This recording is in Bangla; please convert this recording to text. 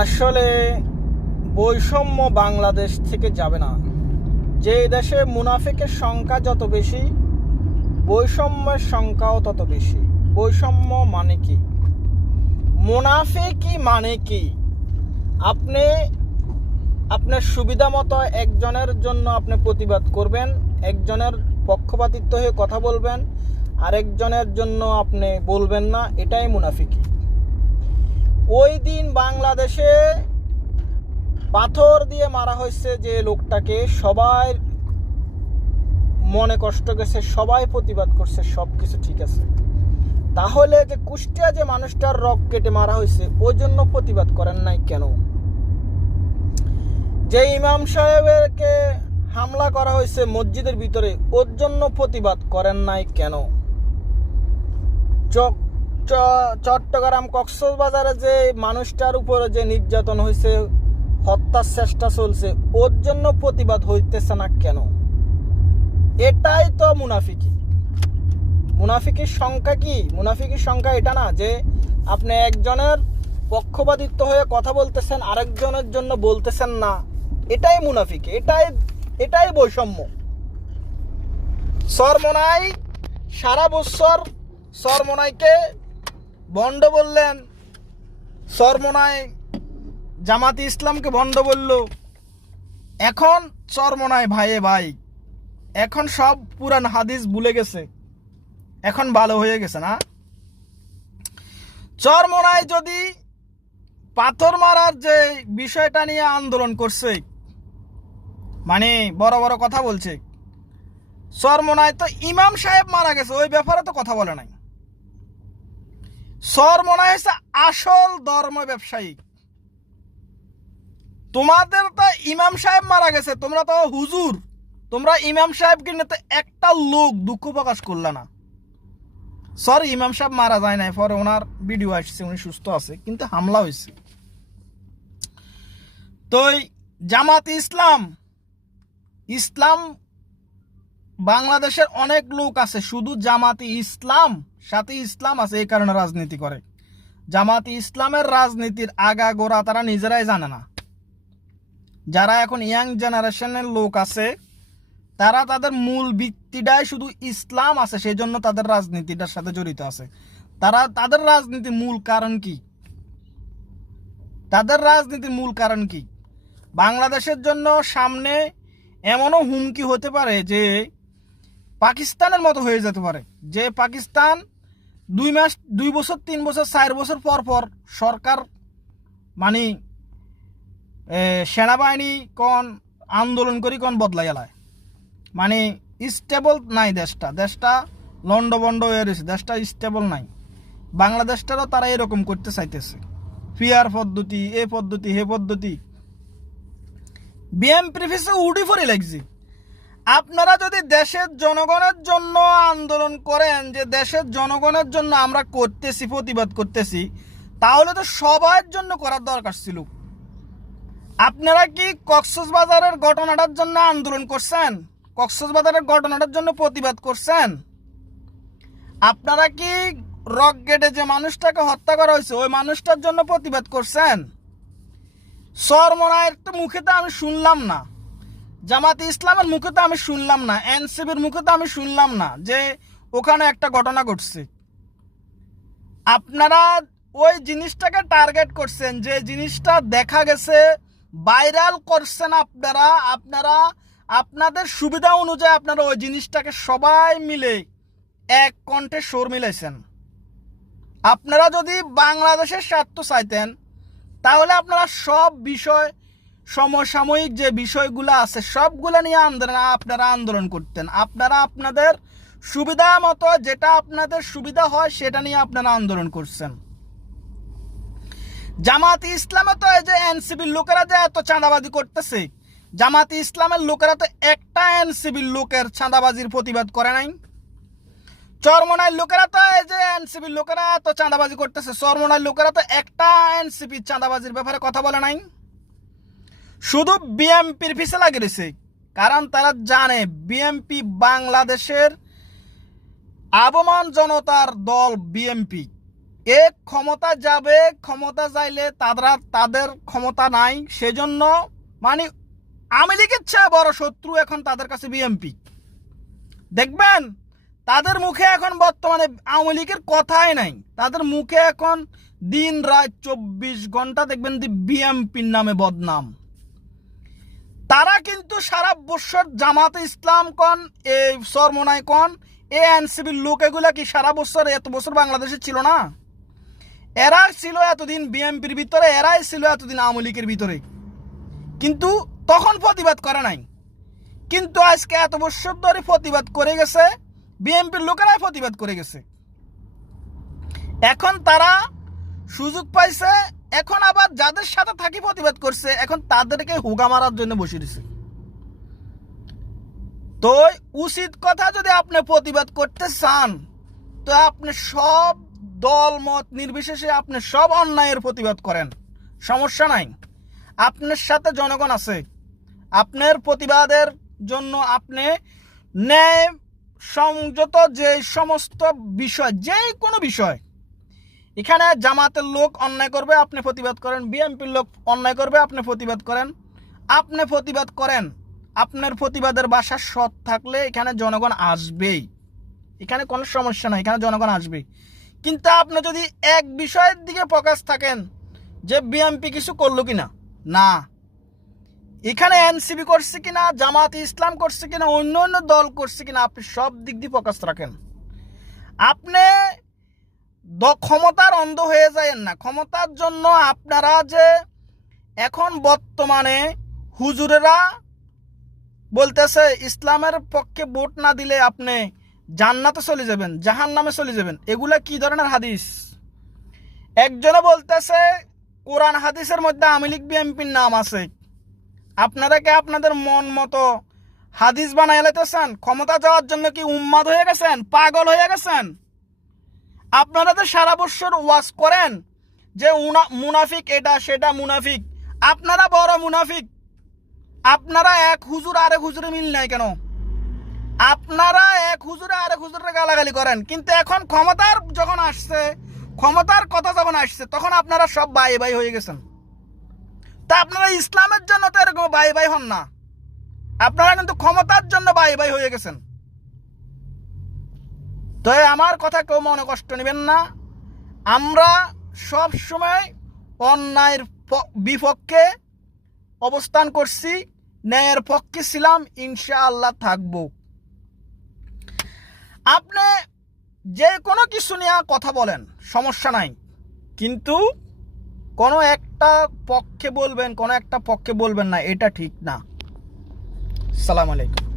আসলে বৈষম্য বাংলাদেশ থেকে যাবে না। যে দেশে মুনাফিকের সংখ্যা যত বেশি, বৈষম্যের সংখ্যাও তত বেশি। বৈষম্য মানে কি? মুনাফিকই মানে কি? আপনি আপনার সুবিধা মতো একজনের জন্য আপনি প্রতিবাদ করবেন, একজনের পক্ষপাতিত্ব হয়ে কথা বলবেন, আরেকজনের জন্য আপনি বলবেন না। এটাই মুনাফিকি। ওই দিন বাংলাদেশে পাথর দিয়ে মারা হয়েছে যে লোকটাকে, সবাই মনে কষ্ট গেছে, সবাই প্রতিবাদ করছে, সব কিছু ঠিক আছে। তাহলে যে কুষ্টিয়া যে মানুষটার রক কেটে মারা হয়েছে, ওই জন্য প্রতিবাদ করেন নাই কেন? যে ইমাম সাহেবকে হামলা করা হয়েছে মসজিদের ভিতরে, ওর জন্য প্রতিবাদ করেন নাই কেন? চট্টগ্রাম কক্সবাজারে যে মানুষটার উপরে যে নির্যাতন হয়েছে, হত্যার চেষ্টা চলছে, ওর জন্য প্রতিবাদ হইতেছে না কেন? এটাই তো মুনাফিকি। মুনাফিকির সংখ্যা কি? মুনাফিকির সংখ্যা এটা না যে আপনি একজনের পক্ষপাতিত্ব হয়ে কথা বলতেছেন, আরেকজনের জন্য বলতেছেন না। এটাই মুনাফিকি, এটাই বৈষম্য। চরমোনাই সারা বছর চরমোনাইকে ভণ্ড বললেন, চরমোনাই জামাতি ইসলামকে ভণ্ড বলল। এখন চরমোনাই ভাইয়ে ভাই, এখন সব পুরান হাদিস ভুলে গেছে, এখন ভালো হয়ে গেছে না? চরমোনাই যদি পাথর মারার যে বিষয়টা নিয়ে আন্দোলন করছে, মানে বড় বড় কথা বলছে, চরমোনাই তো ইমাম সাহেব মারা গেছে ওই ব্যাপারে তো কথা বলে নাই। চরমোনাই হচ্ছে আসল ধর্ম ব্যবসায়ী। তোমাদের তো ইমাম সাহেব মারা গেছে, তোমরা তো হুজুর, তোমরা ইমাম সাহেবকে নিয়ে তো একটা লোক দুঃখ প্রকাশ করলে না। সরি, ইমাম সাহেব মারা যায় নাই, পরে ওনার ভিডিও আসছে, উনি সুস্থ আছে, কিন্তু হামলা হয়েছে। তো জামাত ইসলাম বাংলাদেশের অনেক লোক আছে, শুধু জামাতি ইসলাম সাথে ইসলাম আছে, এই কারণে রাজনীতি করে। জামাতি ইসলামের রাজনীতির আগা গোড়া তারা নিজেরাই জানে না। যারা এখন ইয়াং জেনারেশনের লোক আছে, তারা তাদের মূল ভিত্তিটাই শুধু ইসলাম আছে, সেই জন্য তাদের রাজনীতিটার সাথে জড়িত আছে। তাদের রাজনীতির মূল কারণ কি? বাংলাদেশের জন্য সামনে এমনও হুমকি হতে পারে যে পাকিস্তানের মতো হয়ে যেতে পারে, যে পাকিস্তান 2 মাস 2 বছর 3 বছর 4 বছর পর পর সরকার মানে সেনাবাহিনী কোন আন্দোলন করি কোন বদলাই এলায়, মানে স্টেবল নাই। দেশটা লন্ডভন্ড হয়ে রয়েছে, দেশটা স্টেবল নাই। বাংলাদেশটারও তারা এরকম করতে চাইতেছে, ফিয়ার পদ্ধতি, এ পদ্ধতি হে পদ্ধতি। বিএমপির পিছে উঠি পড়ে লাগছে। আপনারা যদি দেশের জনগণের জন্য আন্দোলন করেন, যে দেশের জনগণের জন্য আমরা করতেছি, প্রতিবাদ করতেছি, তাহলে তো সবার জন্য করার দরকার ছিল। আপনারা কি কক্সবাজারের ঘটনাটার জন্য আন্দোলন করছেন? কক্সবাজারের ঘটনাটার জন্য প্রতিবাদ করছেন? আপনারা কি রক গেটে যে মানুষটাকে হত্যা করা হয়েছে ওই মানুষটার জন্য প্রতিবাদ করছেন? চরমোনাইয়ের তো মুখে তো আমি শুনলাম না, জামাতে ইসলামের মুখে তো আমি শুনলাম না, এনসিবির মুখে তো আমি শুনলাম না যে ওখানে একটা ঘটনা ঘটছে। আপনারা ওই জিনিসটাকে টার্গেট করছেন, যে জিনিসটা দেখা গেছে ভাইরাল করছেন। আপনারা আপনাদের সুবিধা অনুযায়ী আপনারা ওই জিনিসটাকে সবাই মিলে এক কণ্ঠে সুর মিলাইছেন। আপনারা যদি বাংলাদেশের স্বার্থ চাইতেন, তাহলে আপনারা সব বিষয়, সমসাময়িক যে বিষয়গুলো আছে সবগুলো নিয়ে আপনারা আন্দোলন করতেন। আপনারা আপনাদের সুবিধা মতো, যেটা আপনাদের সুবিধা হয় সেটা নিয়ে আপনারা আন্দোলন করছেন। জামাতি ইসলামে তো এই যে এনসিবির লোকেরা যে এত চাঁদাবাজি করতেছে, জামাতি ইসলামের লোকেরা তো একটা এনসিবির লোকের চাঁদাবাজির প্রতিবাদ করে নাই। চরমোনাইয়ের লোকেরা তো এই যে এনসিবির লোকেরা এত চাঁদাবাজি করতেছে, চরমোনাইয়ের লোকেরা তো একটা এনসিবির চাঁদাবাজির ব্যাপারে কথা বলে নাই। শুধু বিএমপির পিছে লাগিয়েছে, কারণ তারা জানে বিএমপি বাংলাদেশের আবমান জনতার দল। বিএমপি এ ক্ষমতা যাবে, ক্ষমতা চাইলে তাদের ক্ষমতা নাই, সেজন্য মানে আওয়ামী লীগের চেয়ে বড় শত্রু এখন তাদের কাছে বিএনপি। দেখবেন তাদের মুখে এখন বর্তমানে আওয়ামী লীগের কথাই নাই, তাদের মুখে এখন দিন রাত 24 ঘন্টা দেখবেন বিএনপির নামে বদনাম। তারা কিন্তু সারা বছর জামাতে ইসলাম কন, এই সরমনাই কন, এনসিবির লোক, এগুলা কি সারা বছর এত বছর বাংলাদেশে ছিল না? এরা ছিল এতদিন বিএনপির ভিতরে, এরাই ছিল এতদিন আওয়ামী লীগের ভিতরে, কিন্তু তখন প্রতিবাদ করে নাই। কিন্তু আজকে এত বছর ধরে প্রতিবাদ করে গেছে, বিএনপির লোকেরাই প্রতিবাদ করে গেছে। এখন তারা সুযোগ পাইছে, এখন আবার যাদের সাথে থাকি প্রতিবাদ করছে, এখন তাদেরকে হুগা মারার জন্য বসে দিছে। তো উচিত কথা, যদি আপনি প্রতিবাদ করতে চান তো আপনি সব দল মত নির্বিশেষে আপনি সব অন্যায়ের প্রতিবাদ করেন, সমস্যা নাই। আপনার সাথে জনগণ আছে, আপনার প্রতিবাদের জন্য আপনি ন্যায় সংযত যে সমস্ত বিষয়, যে কোনো বিষয়, এখানে জামাতের লোক অন্যায় করবে আপনি প্রতিবাদ করেন, বিএনপির লোক অন্যায় করবে আপনি প্রতিবাদ করেন, আপনি প্রতিবাদ করেন। আপনার প্রতিবাদের ভাষা সৎ থাকলে এখানে জনগণ আসবেই, এখানে কোনো সমস্যা নাই, এখানে জনগণ আসবেই। কিন্তু আপনি যদি এক বিষয়ের দিকে ফোকাস থাকেন যে বিএনপি কিছু করলো কিনা, না, এখানে এনসিবি করছে কিনা, জামাত ইসলাম করছে কিনা, অন্য অন্য দল করছে কিনা, আপনি সব দিক দিয়ে ফোকাস রাখেন। আপনি ক্ষমতার অন্ধ হয়ে যায়েন না। ক্ষমতার জন্য আপনারা যে এখন বর্তমানে হুজুরেরা বলতেছে ইসলামের পক্ষে ভোট না দিলে আপনি জান্নাতে চলে যাবেন, জাহান্নামে চলে যাবেন, এগুলা কি ধরনের হাদিস? একজনে বলতেছে কোরআন হাদিসের মধ্যে আওয়ামী লীগ বিএনপির নাম আছে। আপনারা কি আপনাদের মন মতো হাদিস বানায় লেতেছেন? ক্ষমতা যাওয়ার জন্য কি উন্মাদ হয়ে গেছেন, পাগল হয়ে গেছেন? আপনারা তো সারা বছর ওয়াজ করেন যে মুনাফিক এটা সেটা, মুনাফিক, আপনারা বড় মুনাফিক। আপনারা এক হুজুর আরেক হুজুরে মিল নাই কেন? আপনারা এক হুজুরে আরেক হুজুরে গালাগালি করেন, কিন্তু এখন ক্ষমতার যখন আসছে, ক্ষমতার কথা যখন আসছে, তখন আপনারা সব ভাই ভাই হয়ে গেছেন। তা আপনারা ইসলামের জন্য তো এরকম ভাই ভাই হন না, আপনারা কিন্তু ক্ষমতার জন্য ভাই ভাই হয়ে গেছেন। তো আমার কথা কেউ মনে কষ্ট নেবেন না, আমরা সব সময় অন্যায়ের বিপক্ষে অবস্থান করছি, ন্যায়ের পক্ষে ছিলাম, ইনশাআল্লাহ থাকব। আপনি যে কোনো কিছু নিয়ে কথা বলেন, সমস্যা নাই, কিন্তু কোনো একটা পক্ষে বলবেন, কোনো একটা পক্ষে বলবেন না, এটা ঠিক না। আসসালামু আলাইকুম।